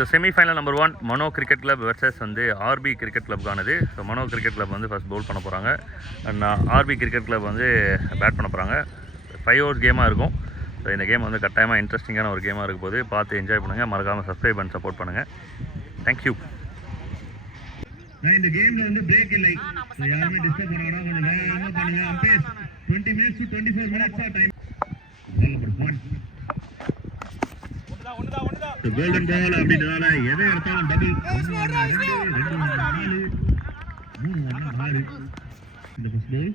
So semi-final number 1 மனோ cricket club versus வந்து RB cricket கிளப்கானது. ஸோ மனோ cricket club வந்து ஃபஸ்ட் பவுல் பண்ண போகிறாங்க அண்ட் ஆர்பி கிரிக்கெட் கிளப் வந்து பேட் பண்ண போகிறாங்க. 5 ஓவர்ஸ் கேமாக இருக்கும். ஸோ இந்த கேம் வந்து கட்டாயமாக இன்ட்ரெஸ்டிங்கான ஒரு கேமாக இருக்கும் போது பார்த்து என்ஜாய் பண்ணுங்கள். மறக்காமல் சப்ஸ்கிரைப் பண்ணி சப்போர்ட் பண்ணுங்கள். தேங்க்யூ. இந்த கேம்ல வந்து பிரேக் இல்லை. யாருமே டிஸ்டர்ப் பண்ணாம கொஞ்சம் வேகமா பண்ணுங்க. Umpire 20 minutes to 24 minutes time. The golden ball அப்படினால எதை எடுத்தாலும் டபுள். 1 2 3 4 6 இந்த ஃபர்ஸ்ட் பால்.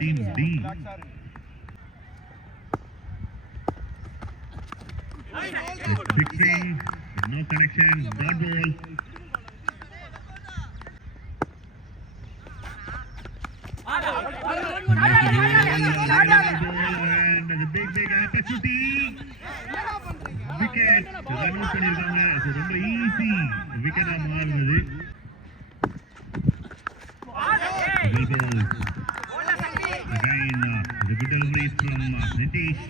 டீம் டி big swing, no connection, dot ball. And the big opportunity. Wicket. Run out பண்ணிருக்காங்க. இது ரொம்ப ஈஸி விக்கெட்டா மாறுது. Again, the good delivery from Nitish.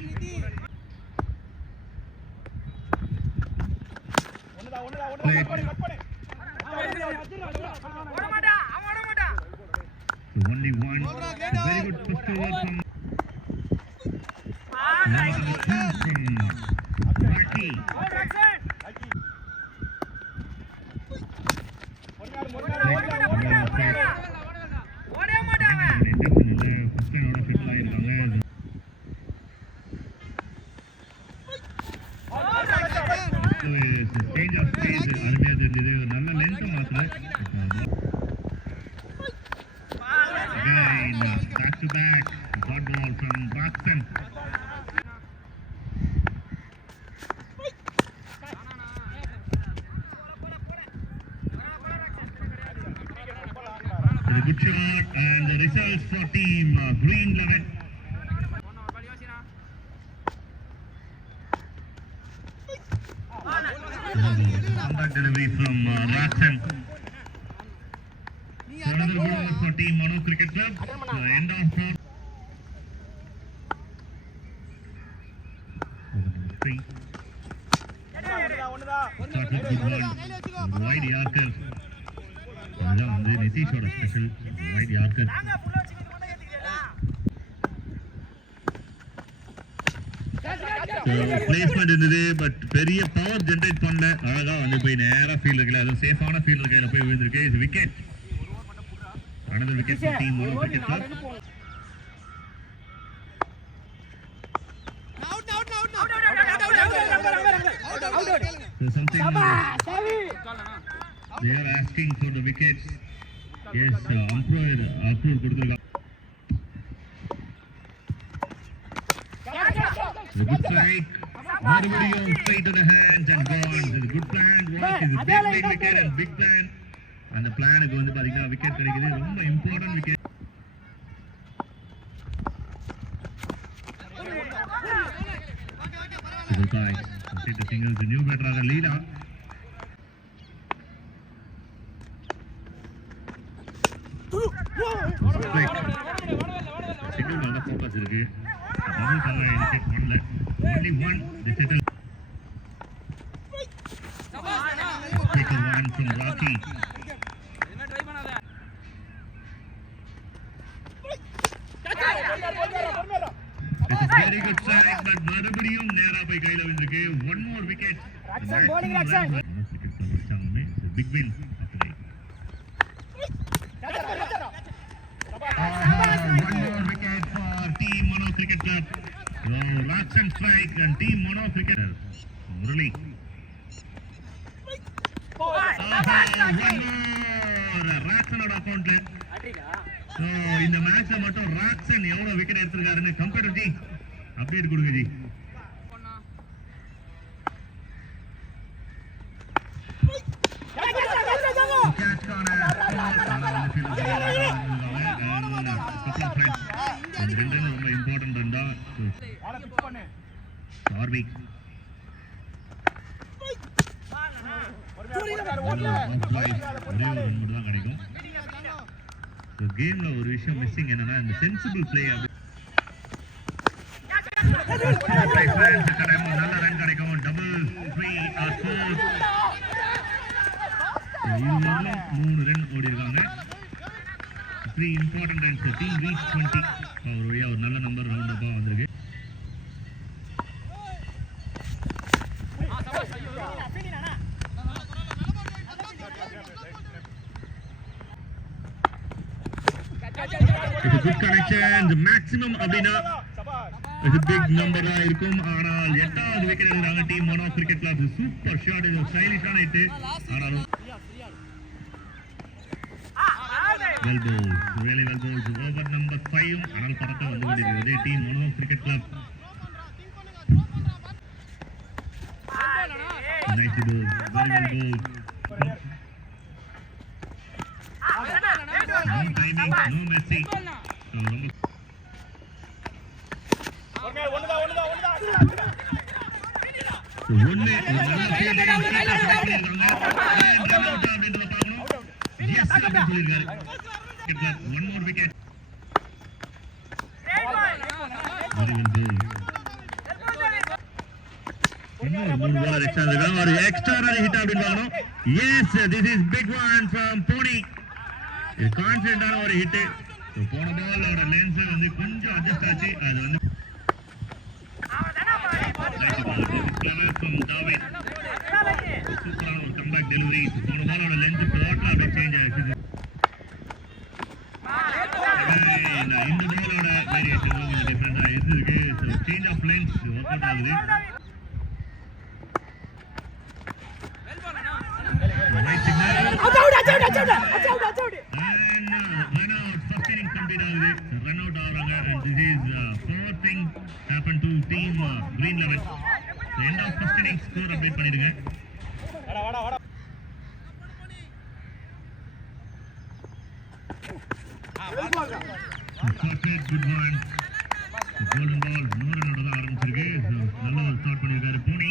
Only one. Very good first over from Maki. Change of pace அருமையா தெரிஞ்சது. நல்ல லென்த் மாத்திர. Again, back to back, dot ball from Braxton. It's a good shot and the results for team Green 11. Comeback delivery from Braxton. Another good over for team Mano Cricket Club. End of half. Three. Started good one. Wide Yorker. That was Nitish or a special wide Yorker. Placement இருந்தது பட் பெரிய power generate பண்ணல. அழகா வந்து போய் நேரா ஃபீல்டர் கையில அதுவும் சேஃபான ஃபீல்டர் கையில போய் விழுந்திருக்கு. இது wicket. Another wicket for team Mano Cricket Club. Out. So something they are asking for the wickets. Yes, umpire approve கொடுத்திருக்காங்க. The good strike. Marbodium straight to the hands and gone. The good plan was is a big wicket and big plan. அந்த பிளானுக்கு வந்து பாத்தீங்கன்னா விக்கெட் கிடைக்குது. ரொம்ப important wicket. Good guys. Hit the singles. The new batter are Leela. Single நல்ல ஃபோக்கஸ் இருக்கு. டபுள் கல்ல எலிமினேட் பண்ணல. Only one they settle. Take a one from Rocky. It's a very good strike, but மறுபடியும் நேரா போய் கையில விழுந்திருக்கு. One more wicket. Action bowling action. Big win. One more wicket for team Mano Cricket Club. So Raxan strike and team Mano Cricket. Murali. One more. Raxanoட அக்கவுண்ட்ல. So இந்த மேட்ச்ல மட்டும் ராக்சன் எவ்வளவு விக்கெட் எடுத்திருக்காருன்னு கம்ப்யூட்டர் ஜி அப்டேட் கொடுங்க ஜி. கேட்ச் கார்னர் ரெண்டு ரொம்ப இம்பார்ட்டன்ட் ரன் ஆர்வி கிடைக்கும். கேம்ல ஒரு விஷயம் மிஸ்ஸிங் என்னன்னா இந்த சென்சிபிள் பிளே placement கிடைக்கும், நல்ல ரன் கிடைக்கும். Double 3 or 4. இதுவரை 3 ரன் ஓடி இருக்காங்க. 3 important runs. The team reached 20. அவர் வழியா ஒரு நல்ல நம்பர் ரவுண்ட் அப்பா வந்திருக்கு. It's a good connection. The maximum அப்படினா இது big number ஆ இருக்கும். ஆனால் 8வது விக்கெட் எடுக்கறாங்க team mono cricket club. Super shot, இது ஸ்டைலிஷான ஹிட். ஆனாலும் well bowled, really well bowled. Over number 5 ஆனால் பறக்க வந்து கொண்டிருக்கிறது team mono cricket club. Nice ball, very well bowled. No timing, no messing. One more wicket. Very well bowled. Extraordinary hit அப்படின்னு பார்க்கணும். Yes, this is big one from Pony. இது கான்ஃபிடண்டான ஒரு ஹிட். போன பாலோட லென்ஸ் வந்து கொஞ்சம் அட்ஜஸ்ட் ஆச்சு. அது வந்து சூப்பரான ஒரு கம்பேக் டெலிவரி. போன பாலோட லென்ஸ் டோட்டலா அப்படியே சேஞ்ச் ஆயிடுச்சு. இந்த பாலோட வேரியேஷன் கொஞ்சம் டிஃபரெண்டா இருக்கு. Change of lengths work out ஆகுது. Right signal. Out. And run out. First inning complete ஆகுது. Run out ஆறாங்க. And this is fourth thing happened to team Green 11. The end of first inning score update பண்ணிடுங்க. வாடா. Good one. Golden ball. நூறு ரன் ஓட ஆரம்பிச்சிருக்கு. நல்ல ஒரு ஸ்டார்ட் பண்ணிருக்காரு போனி.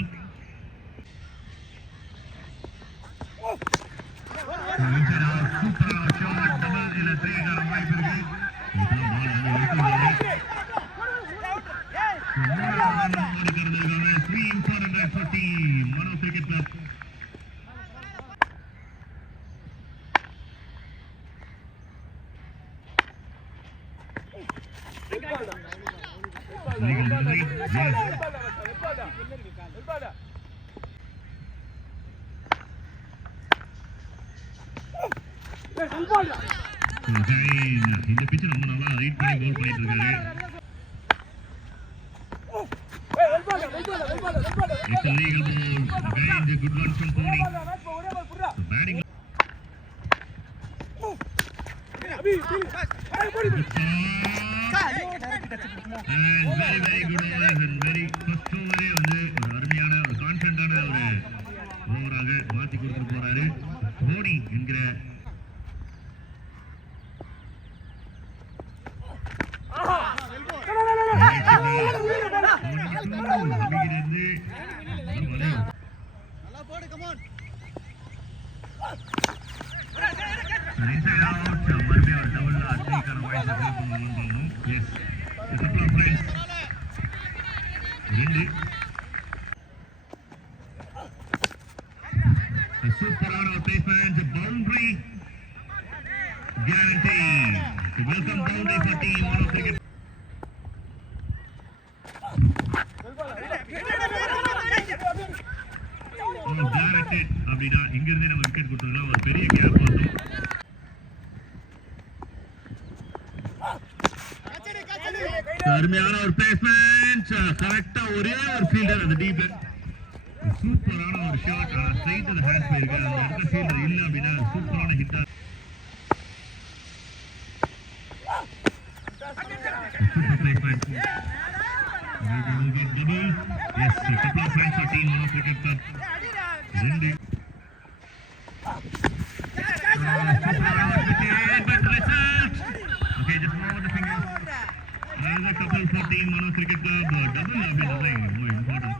சூப்பரான ஷாட். டபுள் இல்ல 3 கார வாய்ப்பு இருக்கு. Three important runs for team Mono Cricket Club. Legal delivery. இந்த பிச்சு ரொம்ப நல்லா ரீட் பண்ணி கோல் பண்ணிட்டு இருக்காரு. It's a legal ball. Again, the good one from Pony. So batting. And very good overs and very first over வந்து ஒரு அருமையான ஒரு கான்ஃபிடண்டான ஒரு ஓவராக மாத்தி கொடுத்துட்டு போறாரு தோனி என்கிற சூப்பரான ஒரு placement boundary guarantee. So welcome boundary for team Mono Cricket. Guaranteed அப்படினா இங்க இருந்தே நம்ம விக்கெட் கொடுத்துறலாம். ஒரு பெரிய கேப் வரும். அருமையான ஒரு பிளேஸ்மெண்ட். கரெக்ட்டா ஒரே ஒரு ஃபீல்டர் அந்த டீப் சூப்பரான ஒரு shot straight to the hand போயிருக்கு. அந்த இடத்துல ஃபீல்டர் இல்ல அப்படினா சூப்பரான hit. Placement. Will get double. Yes, a couple of runs for team Mono Cricket Club. But result. Okay, just over the fingers. Another couple for team Mono Cricket Club. Double have been playing. More important.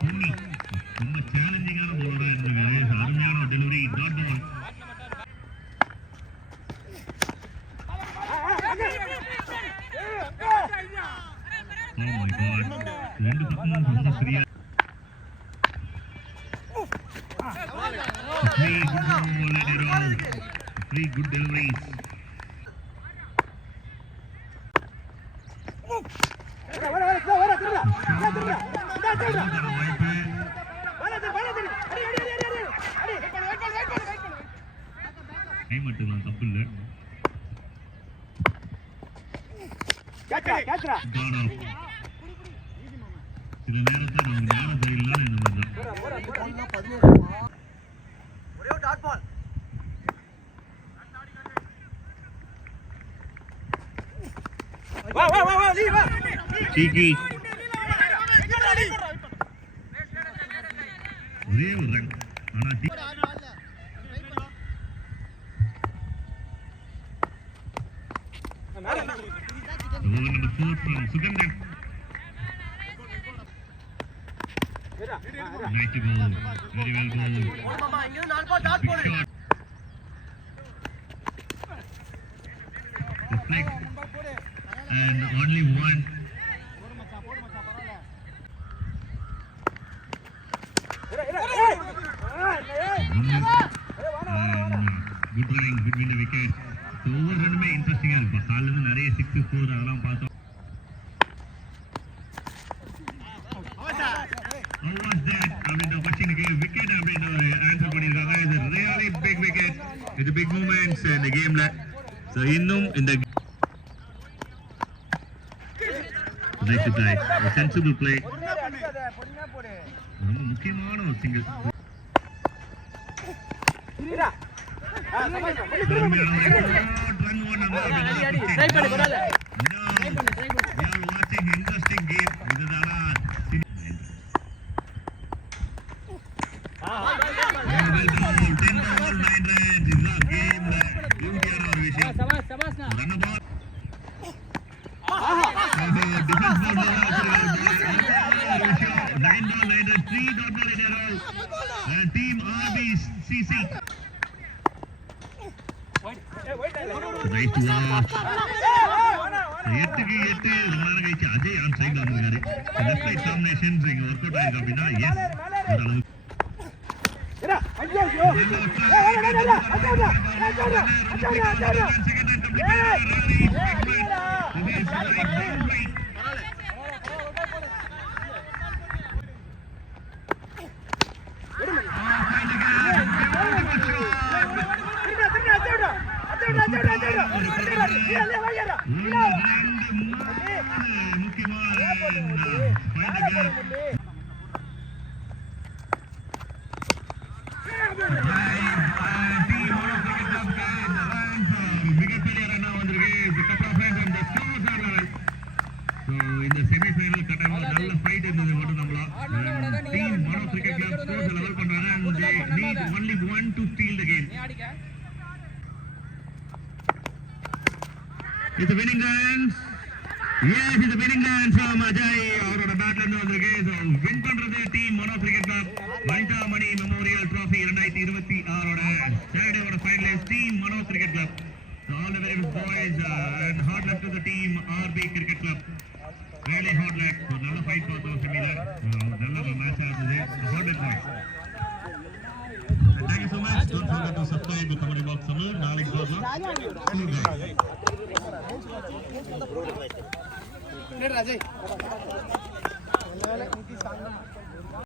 Pony. ரொம்ப சேலஞ்சிங்கான bowler-ஆ இருந்திருக்காரு. அருமையான delivery dot ball. Three good ball in a row. Three good deliveries. மட்டும்தான் தப்பு இல்லை. சில நேரத்தில் நம்ம ஞான பயிலாம் இந்த மாதிரி சீக்கி ஒரே ஒரு ரன். ஆனா over number 4 from Sugandhan. Nice ball, very well bowled. Big shot. Deflect. And only one. Good running, good win the wicket. So over ரெண்டுமே இன்ட்ரெஸ்டிங்கா இருக்கும். கால்ல இருந்து நிறைய 6 4 அதெல்லாம் பார்த்தோம். How was that? அப்படின்ற கொஸ்டினுக்கு விக்கெட் அப்படின்ற ஒரு ஆன்சர் பண்ணிருக்காங்க. இது ரியலி பிக் விக்கெட். இது பிக் மூமெண்ட்ஸ் இந்த கேம்ல. சோ இன்னும் இந்த nice play, a sensible play. ரொம்ப முக்கியமான ஒரு single. Team RBCC. Nice to watch. 8க்கு 8 ரொம்ப நேரம் கழிச்சு அதே ஆன் சைட்ல வந்துருக்காரு. லெஃப்ட் ரைட் காம்பினேஷன்ஸ் இங்க ஒர்க் அவுட் ஆயிருக்கு அப்படின்னா எஸ் ஓரளவு. இந்த செமிஃபைனல் கட்டாயம் நல்ல ஃபைட் இருந்தது மட்டும் நம்மளாம். டீம் Mano cricket club scores level பண்றாங்க and they need only one to steal the game. It's a winning runs. Yes, it's a winning runs from Ajay. அவரோட பேட்ல இருந்து வந்திருக்கு. So win பண்றது team Mano cricket club. Vanitha Mani memorial trophy 2026 ஓட சாட்டர்டேவோட finalist team Mano cricket club. So all the very good boys and hard luck to the team RB Cricket Club. Really hard luck. So நல்ல ஃபைட் பார்த்தோம் செமில. நல்ல மேட்ச் ஆனது. Hard luck. Thank you so much. Don't forget to subscribe to Comedy Box Tamil. நாளைக்கு பார்க்கலாம். See you guys.